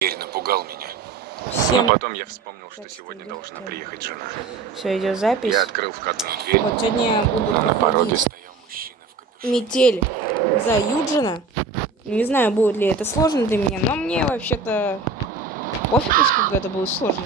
Дверь напугал меня. Всем... Но потом я вспомнил, что сегодня должна приехать жена. Все, идет запись. Я открыл входную дверь, Вот сегодня я буду но на пороге проходить стоял мужчина в капюшоне. метель за Юджина. Не знаю, будет ли это сложно для меня, но мне вообще-то пофиг, насколько это будет сложно.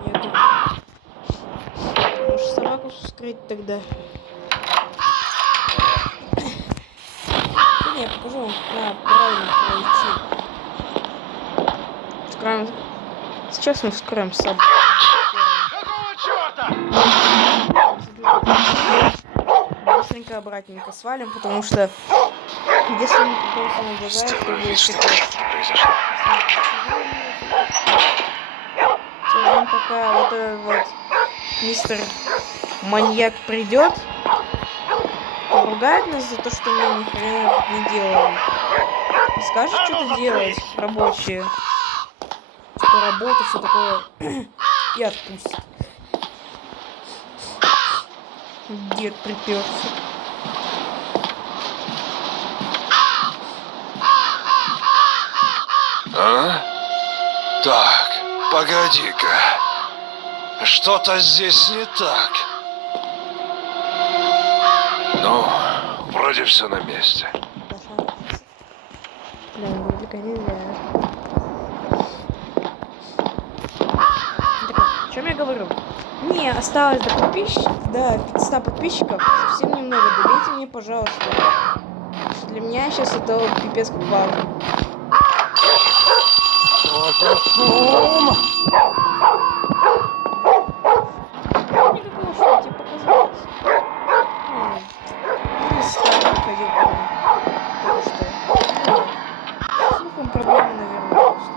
Блин, нету. Может, собаку скрыть тогда? Да не, я покажу вам, как правильно пройти. Вскроем... Сейчас мы вскроем собаку. Какого черта? Быстренько, обратненько свалим, потому что если мы попался на глаза, то Сделаю вид, будет что такое. ничего не произошло. Ждем, пока вот этот вот мистер маньяк придет, поругает нас за то, что мы ни хрена тут не делаем. И скажет, что-то делать рабочие. Что работа, все такое. И отпустит. Дед приперся. А? Так, погоди-ка. Что-то здесь не так. Ну, вроде все на месте. Блин, вроде нельзя. Так, о чем я говорю? Не, осталось до 500 подписчиков. Совсем немного. Добейте мне, пожалуйста. Потому что для меня сейчас это пипец как важно. Что за шум? Нет никакого шума, тебе показалось. Ну, старый приходил ко мне. Только что. С слухом проблемы, наверное, просто.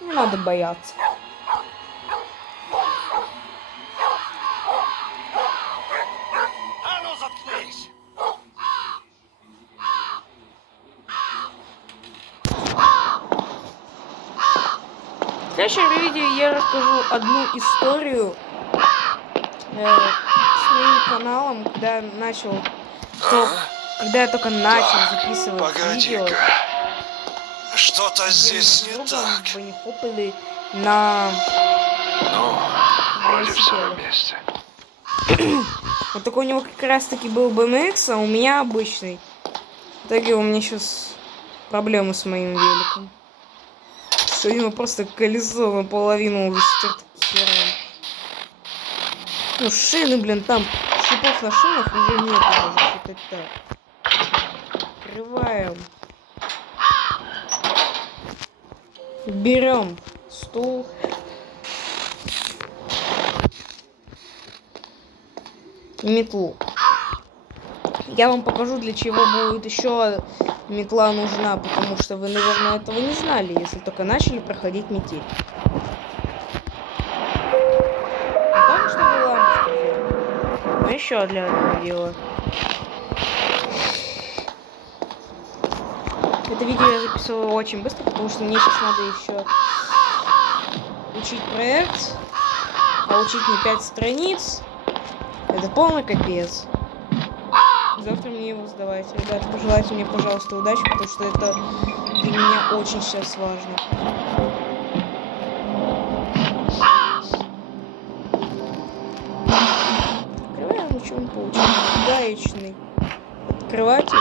Не надо бояться. А ну заткнись! В следующем видео я расскажу одну историю с моим каналом, когда я только начал записывать видео. Погоди-ка. Что-то здесь не так. Вы не хопали на... Ну, вроде все на месте. Вот такой у него как раз таки был BMX, а у меня обычный. В итоге у меня сейчас проблемы с моим великом. Что у него просто колесо наполовину уже стерто хером. Ну, шины, блин, там шипов на шинах уже нет, даже что-то так. Открываем. Берем стул. И метлу. Я вам покажу, для чего будет еще метла нужна, потому что вы, наверное, этого не знали, если только начали проходить метель. Только что вы лампочку взяли. Но еще для этого дела. Это видео я записывала очень быстро, потому что мне сейчас надо еще учить проект. А учить мне 5 страниц. Это полный капец. Завтра мне его сдавать. Ребята, пожелайте мне, пожалуйста, удачи, потому что это для меня очень сейчас важно. Открываем, ничего не получилось. Гаечный открыватель.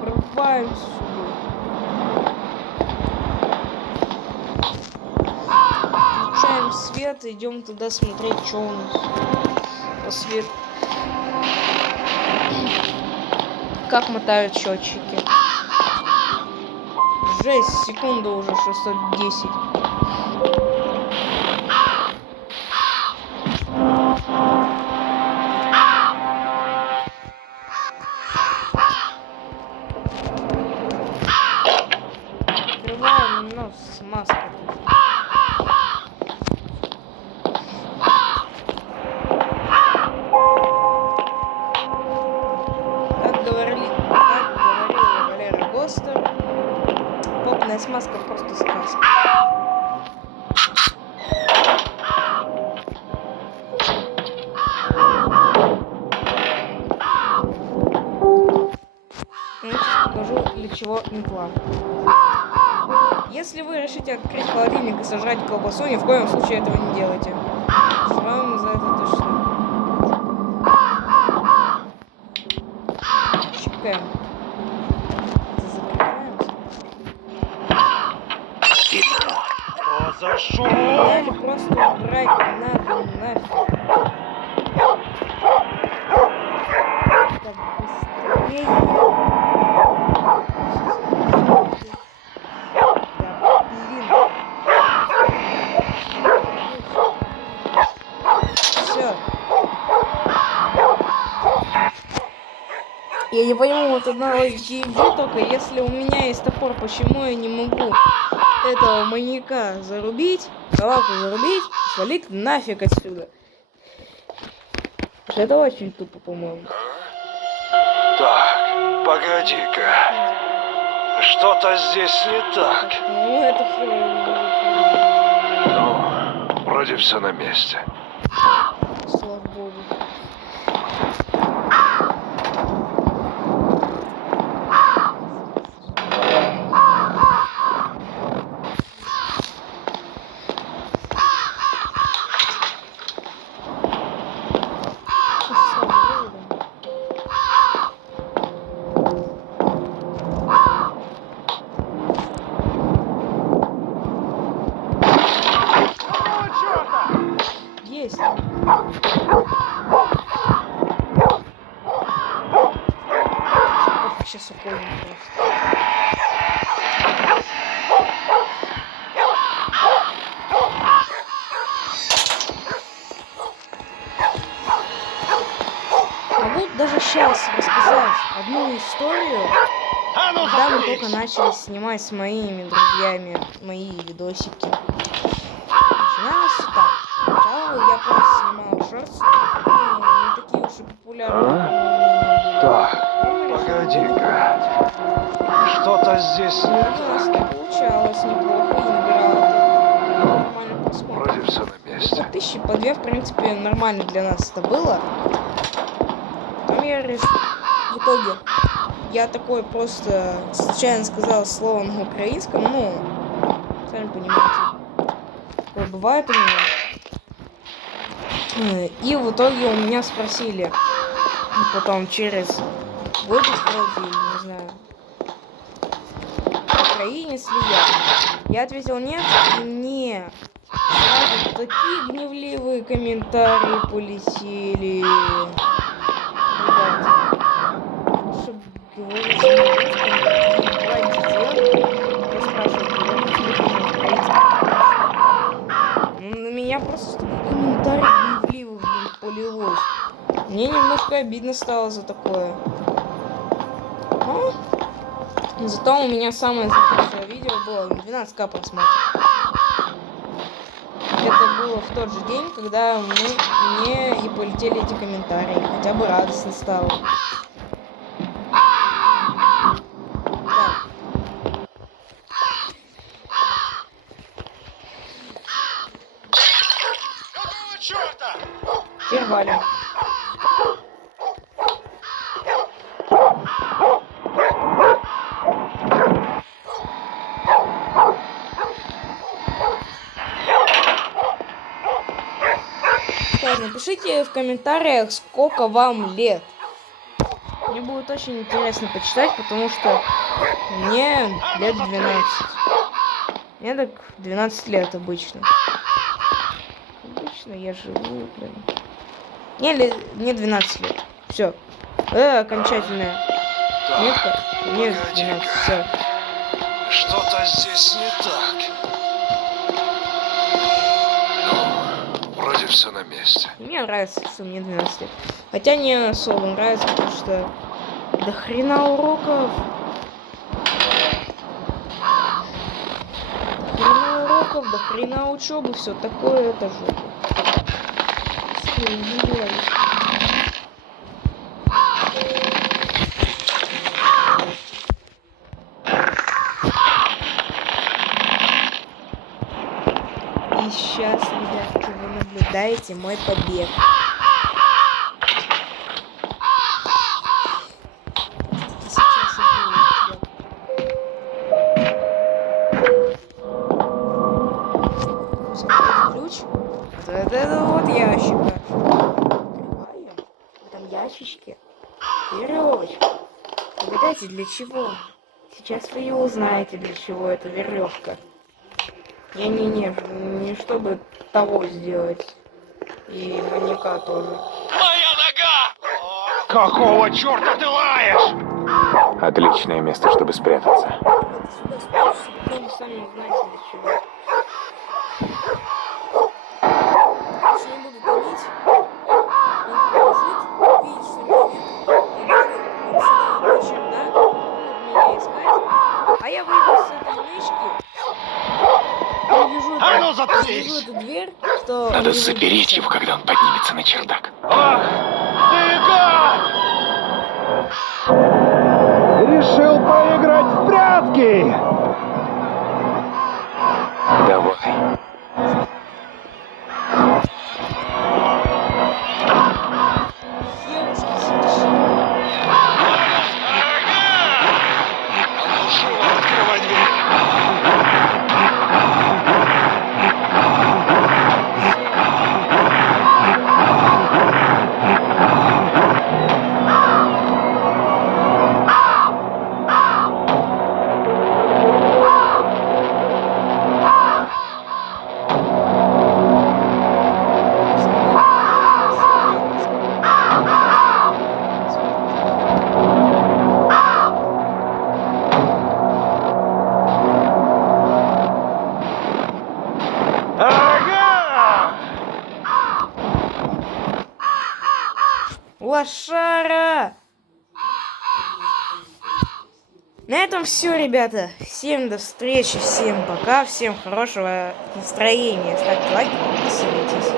Врываем сюда. Включаем свет и идем туда смотреть, что у нас по свету. Как мотают счетчики. Жесть, секунда уже 610. маска. Как говорил Валера Гостер, попная смазка просто сказка. Я сейчас покажу, для чего метла. Если вы решите открыть холодильник и сожрать колбасу, ни в коем случае этого не делайте. Вам за это точно. Чекаем. Что за шум? Или просто убрать надо нафиг. Так быстрее. Все. Я не пойму вот одной логики игры, только если у меня есть топор, почему я не могу этого маньяка зарубить, собаку зарубить, свалить нафиг отсюда. Это очень тупо, по-моему. Так, погоди-ка. Что-то здесь не так. Ну, это все. Ну, вроде все на месте. Слава богу. Есть. Сейчас уходим просто. Могу даже сейчас рассказать одну историю, когда мы только начали снимать с моими друзьями мои видосики. Начиналось так. Сначала я просто снимал шортс, не такие уж и популярные, по-моему, Так, погоди-ка. Что-то здесь не у нас так. получалось неплохо и набирало так нормально просмотров. Вроде все на месте. По 1000, по 2, в принципе, нормально для нас это было. Там я решил... В итоге я такой просто случайно сказал слово на украинском, ну, сами понимаете. Такое бывает у меня. И в итоге у меня спросили потом через год вроде, не знаю, украинец ли я. Я ответил нет, и мне сразу такие гневливые комментарии полетели. Ребят, чтобы говорить на русском, не брать детей, кто спрашивает, говорить на украинском. На меня просто комментарий гневливый, блин, полилось. Мне немножко обидно стало за такое. Но зато у меня самое заходящее видео было 12К просмотров. Это было в тот же день, когда мне и полетели эти комментарии. Хотя бы радостно стало. Так. Теперь валим. Так, напишите в комментариях, сколько вам лет. Мне будет очень интересно почитать, потому что мне лет 12. Мне так 12 лет обычно. Обычно я живу, блин. Мне 12 лет. Все. Окончательная метка. Мне 12. Все. Что-то здесь не так. Ну, вроде все на месте. Мне нравится, что мне 12 лет. Хотя не особо нравится, потому что до хрена уроков. До хрена уроков, до хрена учебы, все такое, это жопа. Не говори. И сейчас, ребятки, вы наблюдаете мой побег. Сейчас я буду, ребят. Ключ. Вот это вот ящик. Открываем. В этом ящичке веревочка. Угадайте, для чего? Сейчас вы и узнаете, для чего эта веревка. Я не чтобы того сделать. И маньяка тоже. Моя нога! Какого черта ты лаешь? Отличное место, чтобы спрятаться. Это сюда спрячься, потом сами узнаете, для чего. Если не буду томить, он побежит, видит, что меня нет. Он сюда на чердак, будет меня искать. А я выйду с этой нычки. А ну Вижу заткнись! эту дверь, что... Надо он не запереть выйдет. его, когда он поднимется на чердак. Ах, ты гад! Решил поиграть в прятки? Давай. Девушка сидишь. А ну, живо, открывай дверь! Ага! Лошара! На этом все, ребята. Всем до встречи, всем пока, всем хорошего настроения. Ставьте лайки, подписывайтесь.